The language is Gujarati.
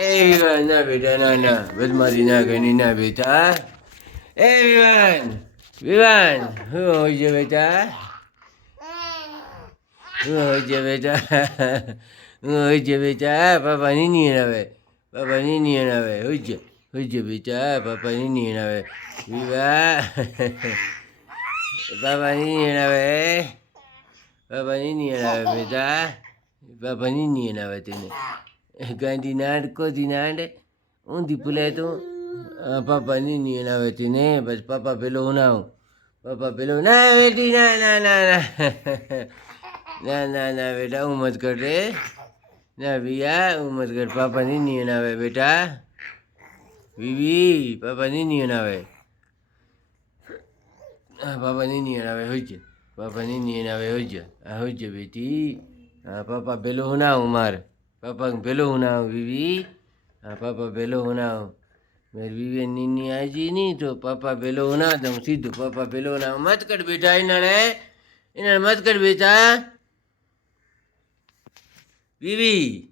એ વિવાન ના બેટા ના ના બદમારી ના કરી ના બેટા એ વિવાન વિવાન શું હોય છે બેટા શું હોય છે બેટા શું હોય છે બેટા પાપાની નીણ આવે પાપાની નીણ આવે હોય છે બેટા પાપાની નીણ આવે વિવા પાપાની નીણ આવે પાપાની નીણ આવે બેટા પાપાની નીણ આવે તેને ગાંધી નાડ કોધી નાડ ઊંધી પુલાય તો પાપાની નીણ આવે તેને બસ પાપા પેલો ઉનાવ પાપા પેલો ના બેટી ના ના ના ના ના ના ના બેટા હું મત કર રે ના ભૈયા હું મત કર પાપાની નીણ આવે બેટા બીબી પાપાની નીણ આવે પાપાની નીણ આવે હોય છે પાપાની નીણ આવે હોય છે બેટી હા પાપા પેલો હુનાવ માર પાપા પેલો હુનાવ બીબી હા પાપા પેલો હુનાવ मेरी बीवी नीनी आई जी नहीं तो पापा बेलो ना दम सीधो पापा बेलो ना मत कर बेटा इन्हें मत कर बेटा बीवी